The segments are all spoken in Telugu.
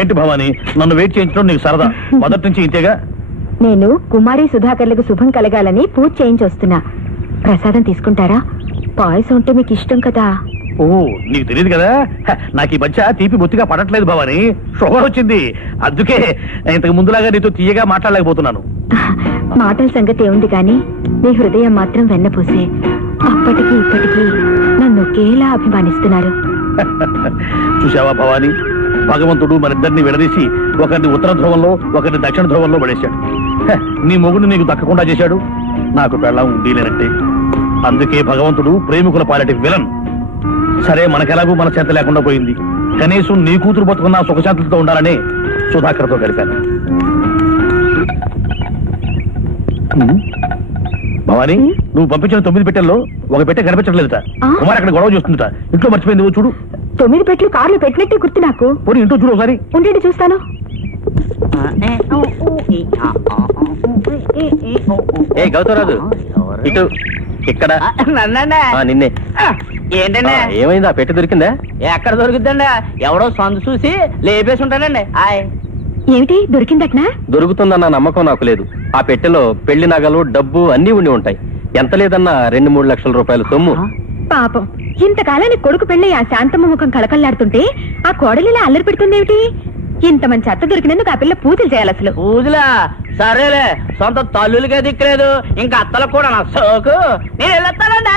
ఏంటి భవాని, నన్ను వెయిట్ చేయించడం నీకు సరదా? మొదటి నుంచి ఇంతేగా. నేను కుమారి సుధాకర్లకు శుభం కలగాలని పూజ చేయించొస్తున్నా. ప్రసాదం తీసుకుంటారా? పాయసం అంటే మీకు ఇష్టం కదా. ఓ, నీకు తెలియదు కదా, నాకు ఈ మధ్య తీపి బొత్తిగా పడట్లేదు భవాని. షుగర్ వచ్చింది, అందుకే ఇంతకు ముందులాగా నీతో తీయగా మాట్లాడలేకపోతున్నాను. మాటల సంగతి ఏముంది కానీ నీ హృదయం మాత్రం వెన్నపూసే. అప్పటికి ఇప్పటికీ నన్ను ఒకేలా అభిమానిస్తున్నారు. చూసావా భవాని, భగవంతుడు మనిద్దరిని విడదీసి ఒకరిని ఉత్తర ధ్రువంలో ఒకరిని దక్షిణ ధ్రువంలో పడేశాడు. నీ మొగుడు నీకు దక్కకుండా చేశాడు, నాకు పెళ్ళం ఉండలేనంటే. అందుకే భగవంతుడు ప్రేమికుల పాలటి విలన్. సరే, మనకెలాగూ మన చేత లేకుండా పోయింది, కనీసం నీ కూతురు బతుకున్న సుఖశాంతులతో ఉండాలని సుధాకర్తో గడిపాను. భవాని, నువ్వు పంపించిన 9 పెట్టెల్లో ఒక పెట్టె కనిపించట్లేదుట. కుమార్ అక్కడ గొడవ చూస్తుందట, ఇంట్లో మర్చిపోయింది. చూడు, 9 పెట్లు కార్లు పెట్టినట్టే గుర్తు నాకు. పోనీ ఇంట్లో చూడు ఒకసారి. ఉండండి, చూస్తాను. ఏ గౌతరాజు, ఇటు ఇక్కడ. నిన్నే. ఏంటండి? ఏమైంది? ఆ పెట్టి దొరికిందా? ఎక్కడ దొరుకుతుందండి? ఎవడో సందు చూసి లేపేసి ఉంటానండి. ఏమిటి దొరికిందట్నా? దొరుకుతుందన్న నమ్మకం నాకు లేదు. ఆ పెట్టెలో పెళ్లి నగలు, డబ్బు అన్ని ఉండి ఉంటాయి. ఎంత లేదన్నా 2-3 లక్షల రూపాయల సొమ్ము. పాపం, ఇంతకాలానికి కొడుకు పెళ్ళి ఆ శాంతమ్మ ముఖం కళకళ్లాడుతుంటే ఆ కోడలిలా అల్లరి పెడుతుందేమిటి? ఇంత మంచి అత్త దొరికినందుకు ఆ పిల్ల పూజలు చేయాలి. అసలు పూజలా? సరేలే, సొంత తల్లులకే దిక్కులేదు, ఇంకా అత్తలకు కూడా నా సోకు. నేను వెళ్ళొస్తానండి.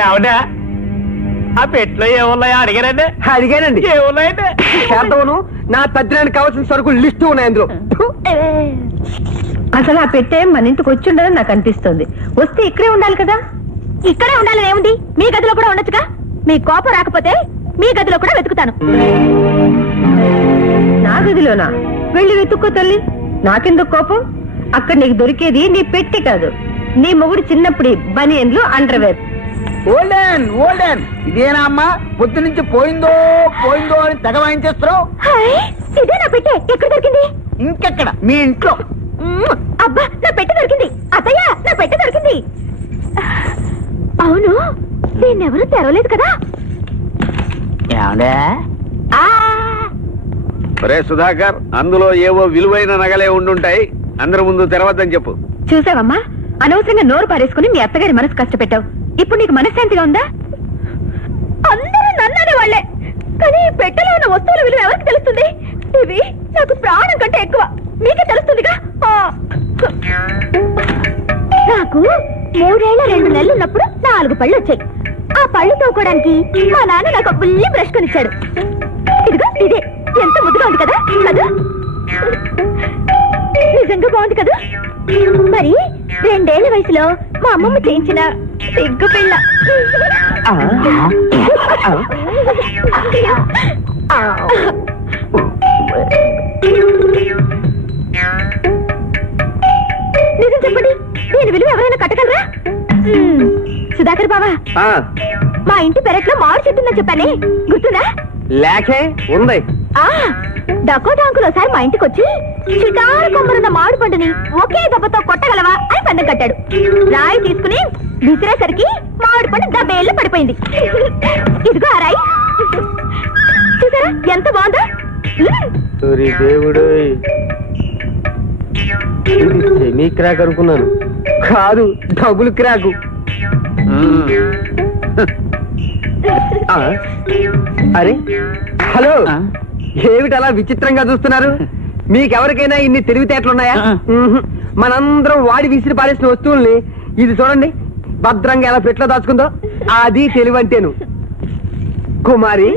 ఏమిటా ఆ పెట్లో ఏమున్నాయో అడిగానండి. అడిగానండి. ఏమున్నాయండి? శాంతవును నా తద్దినానికి కావాల్సిన సరుకులు లిస్టు ఉన్నాయి అందులో. అసలు ఆ పెట్టే మన ఇంటికి వచ్చి ఉండదని నాకు అనిపిస్తుంది. వస్తే ఇక్కడే ఉండాలి కదా. ఇక్కడే ఉండాలని ఏముంది? మీ గదిలో కూడా ఉండొచ్చుగా. మీ కోపం రాకపోతే మీ గదిలో కూడా వెతుకుతాను. నా గదిలోనా? వెళ్ళి వెతుక్కో తల్లి, నాకెందుకు కోపం? అక్కడ నీకు దొరికేది నీ పెట్టి కాదు, నీ మొగుడు చిన్నప్పుడు బనియన్లు, అండర్వేర్. ఓల్డెన్ ఓల్డెన్ ఇదేనా అమ్మా? పొద్దు నుంచి పోయిందో పోయిందో అని తెగ వాయించేస్తున్నావు. ఇదే నా పెట్టే. ఎక్కడ దొరికింది? ఇంకెక్కడ? మీ ఇంట్లో. అబ్బా, నా పెట్టె దొరికింది. అత్తయ్య, నా పెట్టె దొరికింది. అవును, నేనెవరూ తెరవలేదు కదా. ఒరే సుధాకర్, అందులో ఏవో విలువైన నగలే ఉండుంటాయి, అందరి ముందు తెరవద్దని చెప్పు. చూసావమ్మా, అనవసరంగా నోరు పారేసుకుని మీ అత్తగారి మనసు కష్టపెట్టావు. ఇప్పుడు నీకు మనశ్శాంతిగా ఉందా? అందరూ నన్ననే వాళ్ళే, కానీ పెట్టెలో ఉన్న వస్తువుల విలువ ఎవరికి తెలుస్తుంది? ఇవి నాకు ప్రాణం కంటే ఎక్కువ, మీకే తెలుస్తుందిగా. నాకు 3 ఏళ్ల 2 నెలలు ఉన్నప్పుడు 4 పళ్ళు వచ్చాయి. ఆ పళ్ళు తోకోవడానికి మా నాన్న నాకు బుల్లి బ్రష్ కొనిచ్చాడు. ఇదిగో ఇదే. ఎంత ముద్దుగా ఉంది కదా. కదా, నిజంగా బాగుంది కదా. మరి 2 ఏళ్ల వయసులో మా అమ్మమ్మ చేయించిన సిగ్గు పిల్ల. నిజం చెప్పండి, నేను విలువ ఎవరైనా కట్టగలరా? సుధాకర్ బావా, మా ఇంటి పెరట్లో మామిడి చెట్టు ఉందని చెప్పానే, గుర్తుందా? లేకే ఉంది. డకోటా అంకుల్ ఒకసారి మా ఇంటికి వచ్చి చిటారు కొమ్మరున్న మామిడి పండుని ఒకే దెబ్బతో కొట్టగలవా అని పందెం కట్టాడు. రాయి తీసుకుని విసిరేసరికి మామిడి పండు దబ్బేళ్ళు పడిపోయింది. ఇదిగో ఆ రాయి, చూసారా ఎంత బాగుందో? దేవుడు, సెమీ క్రాక్ అనుకున్నాను, కాదు డబుల్ క్రాక్. అరే హలో, ఏమిటి అలా విచిత్రంగా చూస్తున్నారు? మీకెవరికైనా ఇన్ని తెలివితేటలున్నాయా? మనందరం వాడి విసిరి పారేసిన వస్తువుల్ని ఇది చూడండి భద్రంగా ఎలా పెట్లో దాచుకుందో, అది తెలివంటేను. కుమారి,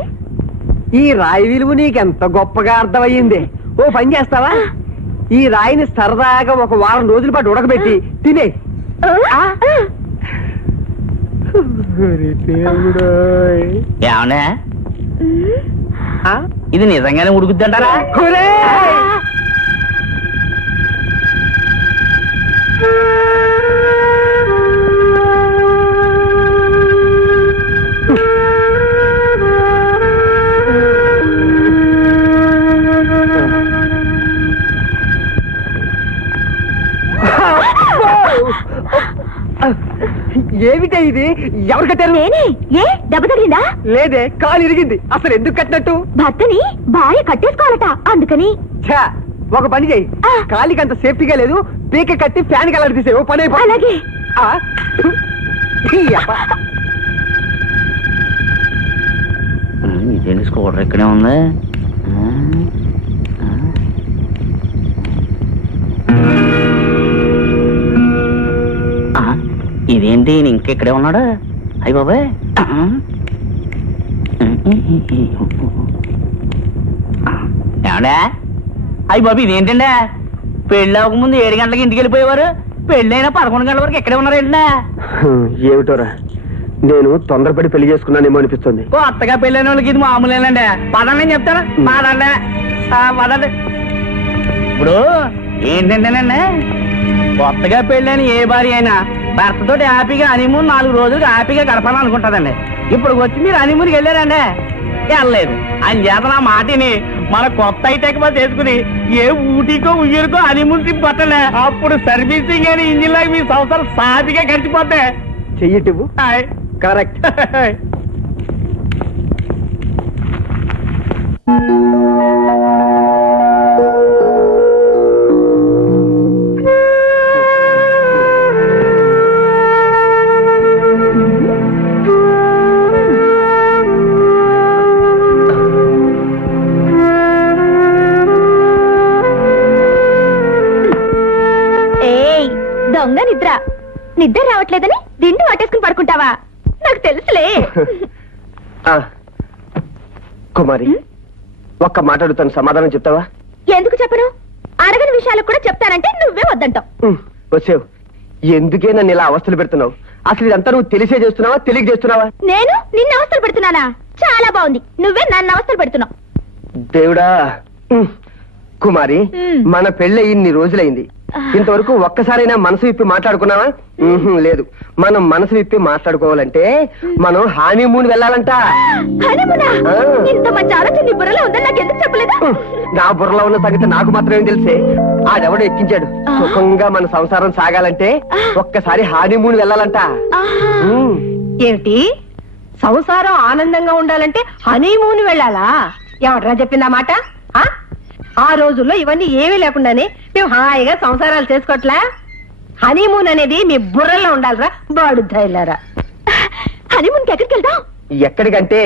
ఈ రాయి విలువ నీకెంత గొప్పగా అర్థమయ్యింది. ఓ పని చేస్తావా? ఈ రాయిని సరదాగా 1 వారం రోజుల పాటు ఉడకబెట్టి తినే. ఏమన్నా ఇది నిజంగానే ఉడుకుద్దంటారా? ఏమిటే ఇది? ఎవరు కట్టారు? నేనే. ఏ దెబ్బ తగిలిందా? లేదే, కాలు ఇరిగింది. అసలు ఎందుకు కట్టినట్టు? భర్తని భార్య కట్టేసుకోవాలట, అందుకని. ఛా, ఒక పని చేయి. ఆ. కాలికి అంత సేఫ్టీగా లేదు, పీక కట్టి ఫ్యాన్ కలర్ తీసే. ఓ పని అయిపో. అలాగే. ఆ. ఈ అబ్బా. ఇదేంటి స్కూటర్ ఇక్కడే ఉంది. ఇదేంటి ఇంకెక్కడే ఉన్నాడు? అయ్య బాబాయ్. ఏమండే? అయ్య బాబు ఇదేంటండే? పెళ్ళి అవ్వకముందు 7 గంటలకి ఇంటికి వెళ్ళిపోయేవారు, పెళ్ళైనా 11 గంటల వరకు ఎక్కడే ఉన్నారు ఏంటంటే? ఏమిటోరా, నేను తొందరపడి పెళ్లి చేసుకున్నానేమో అనిపిస్తుంది. కొత్తగా పెళ్ళైన వాళ్ళకి ఇది మామూలేనండి. పదండి నేను చెప్తాను. మాదండి పదండి. ఇప్పుడు ఏంటంటేనండి, కొత్తగా పెళ్ళైన ఏ భార్య అయినా భర్తతో హ్యాపీగా హనీమూన్ 4 రోజులు హ్యాపీగా గడపాలనుకుంటుందండి. ఇప్పుడు వచ్చి మీరు హనీమూన్కి వెళ్ళారండి, వెళ్ళలేదు అని చేత నా మాటిని మన కొత్త ఐటెక్ బస్ వేసుకుని ఏ ఊటీకో ఉయ్యూరుకో హనీమూన్ ట్రిప్ పట్టండి. అప్పుడు సర్వీసింగ్ అని ఇంజిన్ లాగా మీ సంవత్సరాలు సాఫీగా గడిచిపోతాయి. చెయ్యటివ్వు. కరెక్ట్. ఏయ్ దొంగ నిద్ర. నిద్ర రావట్లేదని దిండు పట్టేసుకుని పడుకుంటావా? నాకు తెలుసులే. ఆ, కుమారి, ఒక్క మాట అడుగుతాను, సమాధానం చెప్తావా? ఎందుకు చెప్పను? అడగని విషయాలకు కూడా చెప్తానంటే నువ్వే వద్దంటావు. వచ్చావు. ఎందుకే నన్ను ఇలా అవస్థలు పెడుతున్నావు? అసలు ఇదంతా నువ్వు తెలిసే చేస్తున్నావా, తెలియక చేస్తున్నావా? నేను నిన్న అవస్థలు పెడుతున్నానా? చాలా బాగుంది, నువ్వే నన్ను అవస్థలు పెడుతున్నావు. దేవుడా. కుమారి, మన పెళ్ళి ఇన్ని రోజులైంది, ఇంతవరకు ఒక్కసారైనా మనసు విప్పి మాట్లాడుకున్నావా? లేదు. మనం మనసు విప్పి మాట్లాడుకోవాలంటే మనం హానీమూన్ వెళ్ళాలంట. హనీమూనా? ఇంత మంచి ఆలోచన నీ బుర్రలో ఉందని నాకు ఎందుకు చెప్పలేదు? నా బుర్రలో ఉన్న సంగతి నాకు మాత్రమే తెలిసే. ఆడెవడో ఎక్కించాడు. సుఖంగా మన సంసారం సాగాలంటే ఒక్కసారి హానీమూన్ వెళ్ళాలంట. ఏమిటి, సంసారం ఆనందంగా ఉండాలంటే హనీమూన్ వెళ్ళాలా? ఎవడ్రా చెప్పిందా మాట? ఆ రోజుల్లో ఇవన్నీ ఏమీ లేకుండానే మేము హాయిగా సంసారాలు చేసుకోవట్లా? హనీమూన్ అనేది మీ బుర్రలో ఉండాలిరా బాడుద్దాయిలారా. హనీమూన్కి ఎక్కడికి వెళ్దాం? ఎక్కడికంటే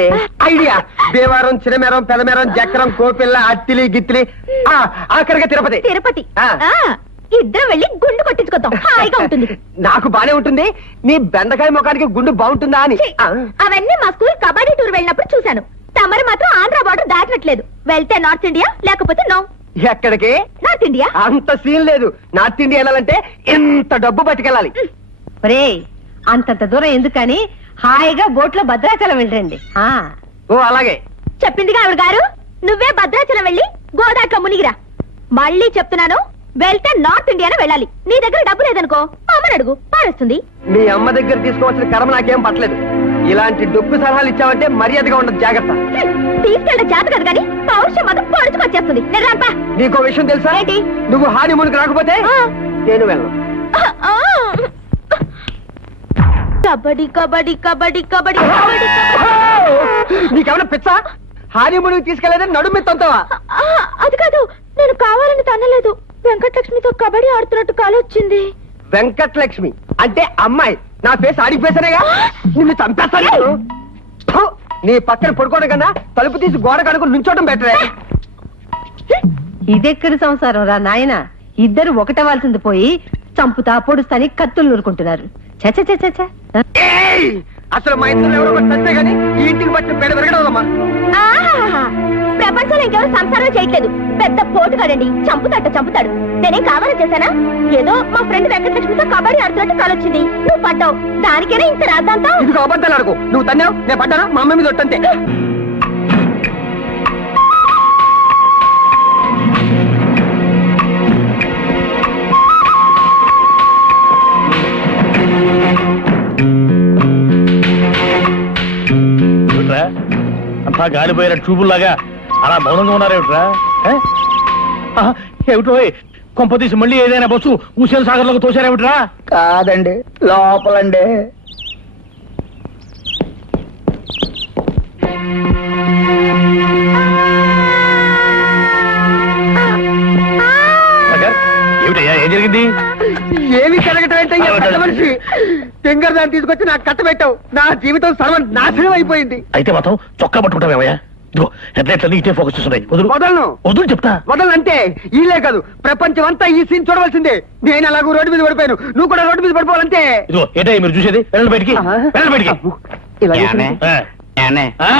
ఐడియా. దేవారం, చిరమేరం, పెదమేరం, జక్రం, కోపిల్ల, అత్తిలి, గిత్తిలి, ఆఖరిగా తిరుపతి. తిరుపతి. ఆ. ఇద్దరం వెళ్ళి గుండు కొట్టించుకొద్దాం, హాయిగా ఉంటుంది. నాకు బానే ఉంటుంది. నీ బెండకాయ ముఖానికి గుండు బాగుంటుందా అని. ఛీ, అవన్నీ మా స్కూల్ కబడ్డీ టూర్ వెళ్ళినప్పుడు చూశాను. తమరు మాత్రం ఆంధ్ర బార్డర్ దాటినట్లేదు. వెళ్తే నార్త్ ఇండియా, లేకపోతే నో. ఎక్కడికి? North India. అంత సీన్ లేదు. నార్త్ ఇండియా వెళ్ళాలంటే ఎంత డబ్బు పట్టుకెళ్ళాలి. ఒరే, అంతంత దూరం ఎందుకని హాయిగా బోట్లో భద్రాచలం వెళ్ళండి. ఓ అలాగే. చెప్పిందిగా ఆవిడ గారు, నువ్వే భద్రాచలం వెళ్ళి గోదాట్లో మునిగిరా. మళ్ళీ చెప్తున్నాను, వెళ్తే నార్త్ ఇండియానే వెళ్ళాలి. నీ దగ్గర డబ్బు లేదనుకో, అమ్మని అడుగు, పారేస్తుంది. మీ అమ్మ దగ్గర తీసుకోవాల్సిన కర్మ నాకేం పట్టలేదు. ఇలాంటి డొక్కు సలహాలు ఇచ్చావంటే మర్యాదగా ఉండదు, జాగ్రత్త. తీసుకెళ్ళడం చేత కదా కానీ పౌరుషం మాత్రం పొడుచుకొచ్చేస్తుంది. నేను రాంపా. నీకో విషయం తెలుసా? ఏంటి? నువ్వు హానీమూన్కి రాకపోతే నేను వెళ్ళను. కబడ్డీ కబడ్డీ కబడ్డీ కబడ్డీ కబడ్డీ. నీకేమైనా పిచ్చా? హానీమూన్కి తీసుకెళ్లేదని నడుము మీద తొంతావా? అది కాదు, నేను కావాలని తనలేదు. వెంకటలక్ష్మితో కబడ్డీ ఆడుతున్నట్టు కాలొచ్చింది. వెంకటలక్ష్మి అంటే అమ్మాయి. నా ఫేస్ ఆడిపోయేసానేగా, నిన్ను చంపేస్తాను. నీ పక్కన పడుకోవడం కన్నా తలుపు తీసి గోడ కనుక నుంచోవడం బెటరే. ఇదెక్కడి సంసారం రా నాయన? ఇద్దరు ఒకటవాల్సింది పోయి చంపుతా పొడుస్తాని కత్తులు నూరుకుంటున్నారు. చచ్చ చచ్చ చచ్చ. అసలు మా ఇంట్లో ఎవరో ఒకటి చస్తే గానీ ఈ ఇంటికి పట్టిన పేడ పెరగడమ్మా. ప్రపంచంలో ఇంకెవరు సంసారం చేయట్లేదు. పెద్ద పోటుగాడండి, చంపుతాడు. నేనేం కావాలని చేశానా? ఏదో మా ఫ్రెండ్ వెంకటలక్ష్మితో కబడ్డీ ఆడుతున్నట్టు కాలొచ్చింది. నువ్వు పడ్డావు, దానికేనా ఇంత రాద్దాంతో? ఇది అబద్ధాలు అడుగు. నువ్వు తన్నావు, నేను పడ్డానా? మా అమ్మ మీద ఒట్టంతే. అంతా గాలిపోయిన ట్యూబుల్లాగా అలా మౌనంగా ఉన్నారేమిట్రా? ఏమిటో కొంపతీసి మళ్ళీ ఏదైనా బస్సు హుస్సేన్ సాగర్ లోకి తోశారేమిట్రా? కాదండి, లోపలండి. ఏంటయ్యా పెద్ద మనిషి? ఫింగర్ దాన్ని తీసుకొచ్చి నాకు కట్టబెట్టావు. నా జీవితం సర్వం నాశనం అయిపోయింది. అయితే మాత్రం చొక్కా పట్టుకుంటావేమయ్యా? ఇదిగో హెడ్లైట్లన్నీ ఇటే ఫోకస్ చేస్తున్నాయి. వదలను వదులు చెప్తా. వదలంటే ఈలే కాదు, ప్రపంచం అంతా ఈ సీన్ చూడవలసిందే. నేను అలాగూ రోడ్డు మీద పడిపోయాను, నువ్వు కూడా రోడ్డు మీద పడిపోవాలంటే. ఇదిగో ఏంటో మీరు చూసేది? వెళ్ళండి బయటికి, వెళ్ళండి బయటికి. ఇలా ఏనే? ఆ, ఏనే? ఆ.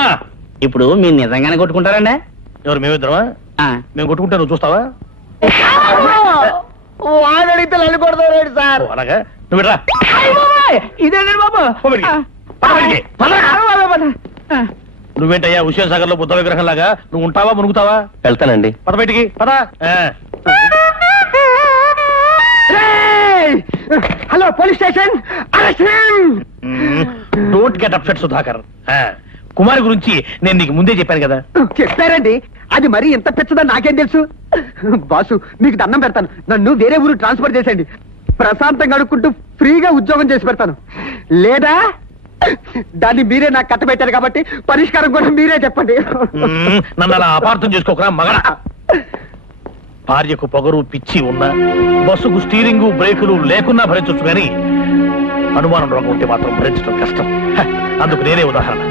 ఇప్పుడు మీరు నిజంగానే కొట్టుకుంటారండి? ఎవరు మేమిద్దరమా? మేము కొట్టుకుంటే నువ్వు చూస్తావా? వాడు అడిగితే నన్ను కొడతాడు సార్. ఓ, అలాగా నువ్వు రా. ఇదేనండి బాబు. నువ్వేంటయ్యా హుస్సేన్ సాగర్ లో బుద్ధ విగ్రహం లాగా? నువ్వు ఉంటావా మునుగుతావా? వెళ్తానండి. పద బయటికి పద. Hello police station. Don't get upset Sudhakar. Kumari గురించి నేను నీకు ముందే చెప్పాను కదా. చెప్పారండి, అది మరి ఎంత పెచ్చదని నాకేం తెలుసు. బాసు మీకు దండం పెడతాను, నన్ను వేరే ఊరు ట్రాన్స్ఫర్ చేసేయండి. ప్రశాంతంగా అడుక్కుంటూ ఫ్రీగా ఉద్యోగం చేసి పెడతాను. లేదా దాన్ని మీరే నాకు కట్టబెట్టారు కాబట్టి పరిష్కారం కూడా మీరే చెప్పండి. నన్ను అలా అపార్థం చేసుకోకరా మగడ. భార్యకు పొగరు పిచ్చి ఉన్నా, బస్సుకు స్టీరింగు బ్రేకులు లేకున్నా భరించవచ్చు కానీ అనుమానం రోగం ఉంటే మాత్రం భరించడం కష్టం. అందుకు నేనే ఉదాహరణ.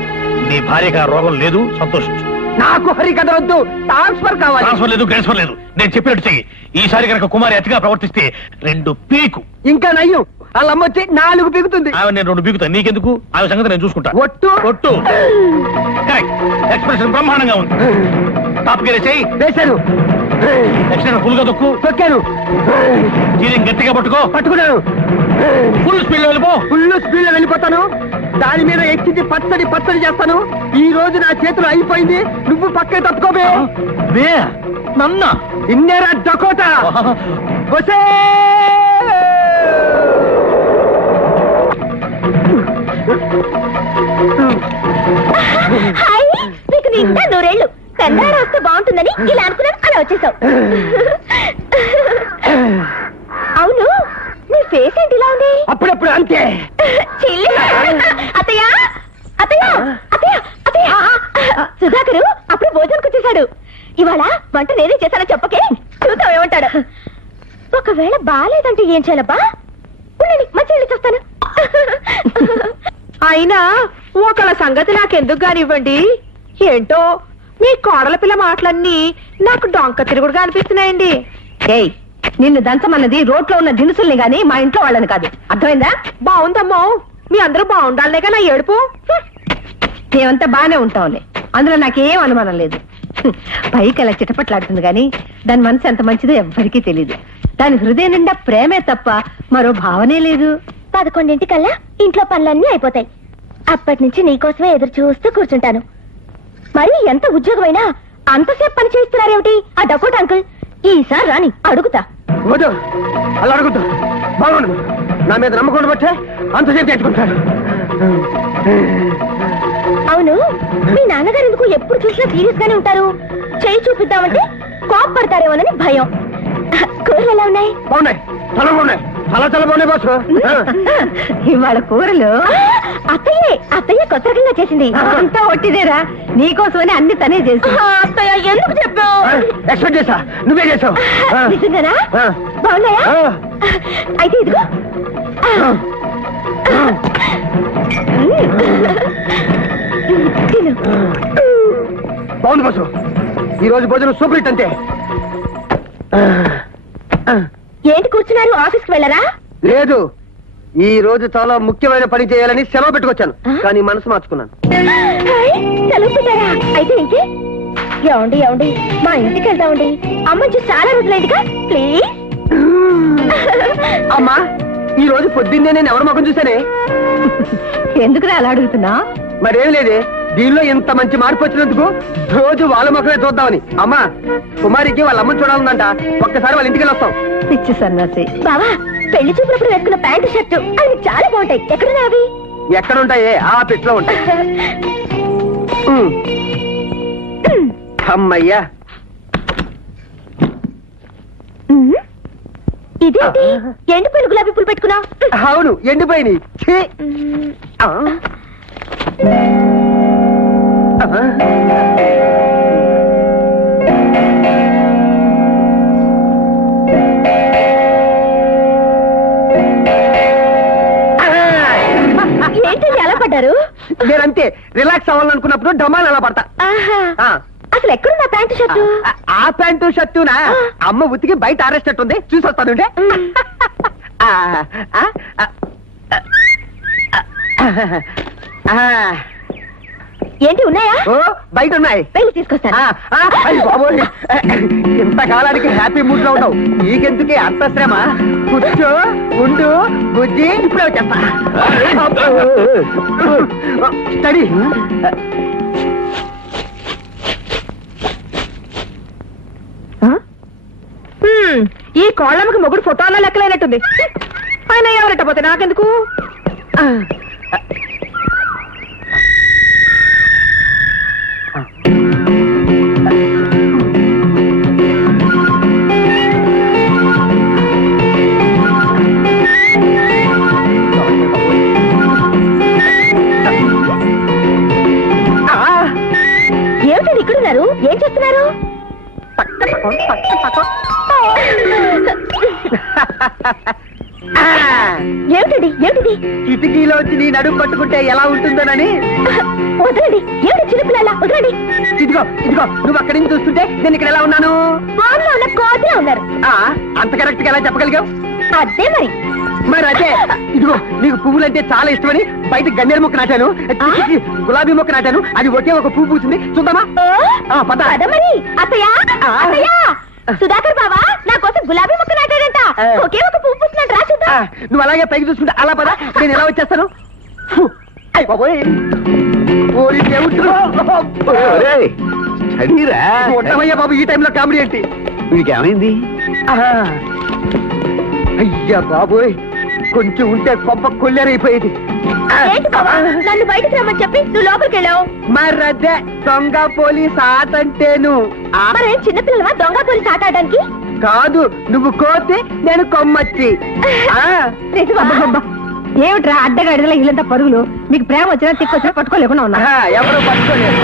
నీ భార్యకు ఆ రోగం లేదు, సంతోషించు. నాకు హరికథ వద్దు, ట్రాన్స్ఫర్ కావాలి. ట్రాన్స్ఫర్ లేదు, ట్రాన్స్ఫర్ లేదు. నేను చెప్పినట్టు చెయ్యి. ఈసారి కనుక కుమారి అతిగా ప్రవర్తిస్తే 2 పీకు. ఇంకా నయ్యం, వాళ్ళ అమ్మ వచ్చి 4 పీకుతుంది. ఆమె నేను 2 పీకుతాను, నీకెందుకు? ఆమె సంగతి నేను చూసుకుంటా. ఒట్టు ఒట్టు. కరెక్ట్. ఎక్స్ప్రెషన్ బ్రహ్మాండంగా ఉంది. టాప్ గేరే చెయ్యి. వేశాను, ఎక్స్ప్రెషన్ ఫుల్ గా తొక్కు. తొక్కాను, స్టీరింగ్ గట్టిగా పట్టుకో. పట్టుకున్నాను. ఫుల్ స్పీడ్ లో వెళ్ళిపో. ఫుల్ స్పీడ్ లో వెళ్ళిపోతాను. దాని మీద ఎక్కించి పచ్చడి పచ్చడి చేస్తాను. ఈ రోజు నా చేతులు అయిపోయింది, నువ్వు పక్కే తప్పుకోబే. బే నన్న ఇన్నేరా డకోటా వసే. హాయ్, నీకు నిండా 100 పెందాడ వస్తే బాగుంటుందని ఇలా అనుకున్నాను, అలా వచ్చేసావు. అవును, నీ ఫేస్ ఏంటి ఇలా ఉంది? అప్పుడప్పుడు అంతే. చిల్లి. అత్తయ్య అత్తయ్య అత్తయ్య అత్తయ్య. సుధాకరు అప్పుడు భోజనంకి వచ్చేసాడు. ఇవాళ వంట నేనే చేశానని చెప్పకే, చూద్దాం ఏమంటాడు. ఒకవేళ బాలేదంటే ఏం చేయాలబ్బా? ఉండండి, మంచి వెళ్ళి చూస్తాను. అయినా ఒకళ్ళ సంగతి నాకెందుకు కానివ్వండి. ఏంటో మీ కోడల పిల్ల మాటలన్నీ నాకు డొంక తిరుగుడుగా అనిపిస్తున్నాయండి. ఏయ్, నిన్ను దంచమన్నది రోడ్లో ఉన్న దినుసుల్ని గాని మా ఇంట్లో వాళ్ళని కాదు, అర్థమైందా? బాగుందమ్మో, మీ అందరూ బాగుండాలనేగా నా ఏడుపు. మేమంతా బానే ఉంటాంలే, అందులో నాకేం అనుమానం లేదు. పైకి అలా చిటపట్లాడుతుంది గాని దాని మనసు ఎంత మంచిదో ఎవ్వరికీ తెలీదు. దాని హృదయం నిండా ప్రేమే తప్ప మరో భావనే లేదు. 11 ఇంట్లో పనులన్నీ అయిపోతాయి. అప్పటి నుంచి నీకోసమే ఎదురు చూస్తూ కూర్చుంటాను. మరి ఎంత ఉద్యోగమైనా అంతసేపు పని చేస్తున్నారేమిటి ఆ డకోట అంకుల్? ఈసారి రాని అడుగుతా. వద్దు, అలా అడుగుతా బాగుండదు. నా మీద నమ్మకం బట్టే అంతసేపు తెచ్చుకుంటాడు. అవును, మీ నాన్నగారు ఎందుకు ఎప్పుడు చూసినా సీరియస్ గానే ఉంటారు? చేయి చూపిద్దామంటే కోపడతారేమోనని భయం. కూరలు ఎలా ఉన్నాయి? బాగున్నాయి, చాలా బాగున్నాయి, చాలా చాలా బాగున్నాయి బాసు. ఇవాళ కూరలు అత్తయ్య కొత్త రకంగా చేసింది. అంతా ఒట్టిదేరా, నీకోసమని అన్ని తనే చేసి. అత్తయ్య ఎందుకు చెప్పావు? ఎక్స్పెక్ట్ చేసా, నువ్వే చేసావు. నిజంగానా? బాగున్నాయా? అయితే ఇదిగో. తిను. బాగుంది బాసు, ఈ రోజు భోజనం సూపర్ హిట్ అంతే. ఏంటి కూర్చున్నారు? ఆఫీస్కి వెళ్ళరా? లేదు, ఈ రోజు చాలా ముఖ్యమైన పని చేయాలని సెలవు పెట్టుకొచ్చాను, కానీ మనసు మార్చుకున్నాను. సెలవు పెట్టారా? అయితే ఇంకే ఏమండి మా ఇంటికి వెళ్దామండి. అమ్మ చూసి చాలా రోజులైందిగా, ప్లీజ్. అమ్మా, ఈ రోజు పొద్దున్నే నేను ఎవరి ముఖం చూసానే? ఎందుకురా అలా అడుగుతున్నా? మరేం లేదే, దీనిలో ఇంత మంచి మార్పు వచ్చినందుకు రోజు వాళ్ళ ముఖమే చూద్దామని. అమ్మా, కుమారికి వాళ్ళ అమ్మ చూడాలందంట, ఒక్కసారి వాళ్ళ ఇంటికి వస్తాం. పిచ్చి సన్నాసి. బావా, పెళ్లి చూపునప్పుడు వేసుకున్న ప్యాంటు షర్టు అవి చాలా బాగుంటాయి. ఎక్కడున్నా అవి? ఎక్కడుంటాయే? ఆ పెట్లో ఉంటాయి. అమ్మయ్యా, ఇదేంటి ఎండిపోయిన గులాబీ పూలు పెట్టుకున్నావు? అవును, ఎండిపోయినాయి. ఛీ! ఆ. పడ్డారు నేనంతే రిలాక్స్ అవ్వాలనుకున్నప్పుడు డమాల్ ఎలా పడతా ఆహా. ఆ. అసలు ఎక్కడున్నా ప్యాంటు షర్టు ఆ ప్యాంటు షర్టునా అమ్మ ఉతికి బయట ఆరేసినట్టుంది చూసి వస్తాను ఏంటి ఉన్నాయా ఓ బయట ఉన్నాయి వెళ్ళి తీసుకొస్తాను అయ్య బాబోయ్ ఇంతకాలానికి హ్యాపీ మూడ్ లో ఉన్నావు నీకెందుకే అంత శ్రమ కూర్చో ఉండు బుజ్జి ఇప్పుడే వచ్చేస్తా స్టడీ ఈ కోళ్ళమ్మకి మొగుడు ఫోటోలో లెక్కలేనట్టుంది ఆయన ఎవరట పోతే నాకెందుకు ఏమిటండి ఇక్కడున్నారు ఏం చేస్తున్నారు ఏమిటండి ఏమిటిది కిటికీలో వచ్చి నీ నడుము పట్టుకుంటే ఎలా ఉంటుందోనని వదలండి ఏమిటి చిన్నపిల్లల వదలండి ఇదిగో ఇదిగో నువ్వు అక్కడి నుంచి చూస్తుంటే నేను ఇక్కడ ఎలా ఉన్నాను ఫోన్లో ఉన్న కోతిలో ఉన్నారు అంత కరెక్ట్ గా ఎలా చెప్పగలిగావు అదే మరి మరి అదే ఇదిగో నీకు పువ్వులంటే చాలా ఇష్టమని బయట గన్నేరు మొక్క నాటాను గులాబీ మొక్క నాటాను అది ఒకే ఒక పువ్వు పూసింది చూద్దామా పద అదే మరి అత్తయ్య అత్తయ్య సుధాకర్ బావా నా కోసం గులాబీ మొక్క నాటాడంట ఒకే ఒక పువ్వు పూసినట్టు రా చూద్దాం నువ్వు అలాగే పైకి చూసుకుంటా అలా పద నేను ఎలా వచ్చేస్తాను అయ్య బాబోయ్ ఓరి దేవుడు చదివిరా ఉండవయ్యా బాబు ఈ టైంలో కామెడీ ఏంటి నీకేమైంది అయ్యా బాబోయ్ కొంచెం ఉంటే కొంప కొల్లేరైపోయేది ఏంటి బావా నన్ను బయటకు రమ్మని చెప్పి నువ్వు లోపలికి వెళ్ళావు మరదే దొంగ పోలీస్ ఆట అంటేను మరేం చిన్నపిల్లలవా దొంగ పోలీస్ ఆట ఆడడానికి కాదు నువ్వు కోతి నేను కొమ్మచ్చి ఏమిట్రా అడ్డగాడిదల ఇల్లంతా పరుగులు మీకు ప్రేమ వచ్చినా తిక్కు వచ్చినా పట్టుకోలేకుండా ఉన్నా ఎవరు పట్టుకోలేదు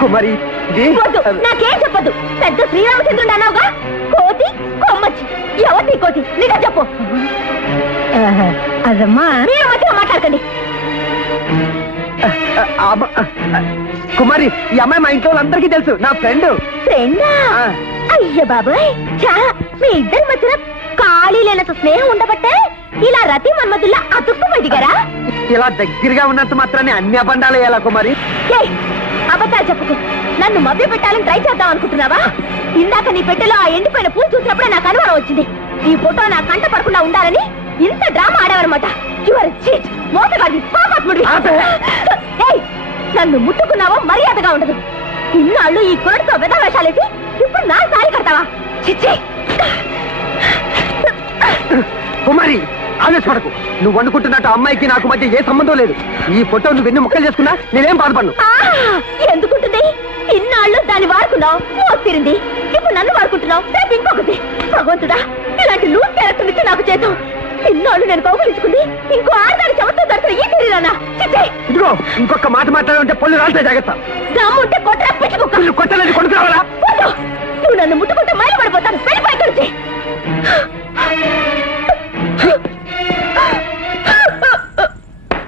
కుమారి వద్దు నాకేం చెప్పొద్దు పెద్ద శ్రీరామచంద్రుడు అన్నావుగా కోతి కొమ్మచ్చి ఎవరి కోతి నీగా చెప్పు అదమ్మా మీరు మధ్యలో మాట్లాడకండి కుమారి ఈ అమ్మాయి మా ఇంట్లో వాళ్ళందరికీ తెలుసు నా ఫ్రెండ్ ఫ్రెండా అయ్య బాబాయ్ చా మీ ఇద్దరి మధ్యన ఖాళీ లేనంత స్నేహం ఉండబట్టే ఇలా రతి మన్మధుల్లా అతుక్కుపోయి దిగారా ఇలా దగ్గరగా ఉన్నంత మాత్రాన్ని అన్ని అబండాలు వేయాలా కుమారి ఏయ్, అబద్ధాలు చెప్పుకో నన్ను మభ్య పెట్టాలని ట్రై చేద్దాం అనుకుంటున్నావా ఇందాక నీ పెట్టెలో ఆ ఎండిపోయిన పూలు చూసినప్పుడే నాకు అనుమానం వచ్చింది ఈ ఫోటో నా కంట పడకుండా ఉండాలని ఇంత డ్రామా ఆడావన్నమాట యువర్ చీట్ మోసగాడి పాపాత్ముడివి ఏయ్, నన్ను ముట్టుకున్నావో మర్యాదగా ఉండదు ఇన్నాళ్ళు ఈ కురడితో వెధవేషాలేసి ఇప్పుడు నా సారి కడతావా చిచ్చి కుమారి ఆలోచపడకు నువ్వు వండుకుంటున్నట్టు అమ్మాయికి నాకు మధ్య ఏ సంబంధం లేదు ఈ ఫోటో నువ్వు ఎన్ని ముక్కలు చేసుకున్నా నేనేం బాధపడను ఎందుకుంటుంది ఇన్నాళ్ళు దాన్ని వాడుకున్నావు మోసిరింది ఇప్పుడు నన్ను వాడుకుంటున్నావు రేపు ఇంకొకటి భగవంతుడా ఇలాంటి లూజ్ క్యారెక్టర్ నుంచి నాకు చేద్దాం ఇన్నాళ్ళు నేను కౌగులించుకుంది ఇంకో ఆడదాని చెమటతో దర్శన ఈ తిరిగినా ఇదిగో ఇంకొక మాట మాట్లాడాలంటే పళ్ళు రాలుతాయి జాగ్రత్త దమ్ముంటే కొట్టరా పిచ్చి కుక్క కొట్టలేదు కొడుకు రావాలా నువ్వు నన్ను ముట్టుకుంటే మైలు పడిపోతాను వెళ్ళిపోయి కలిసి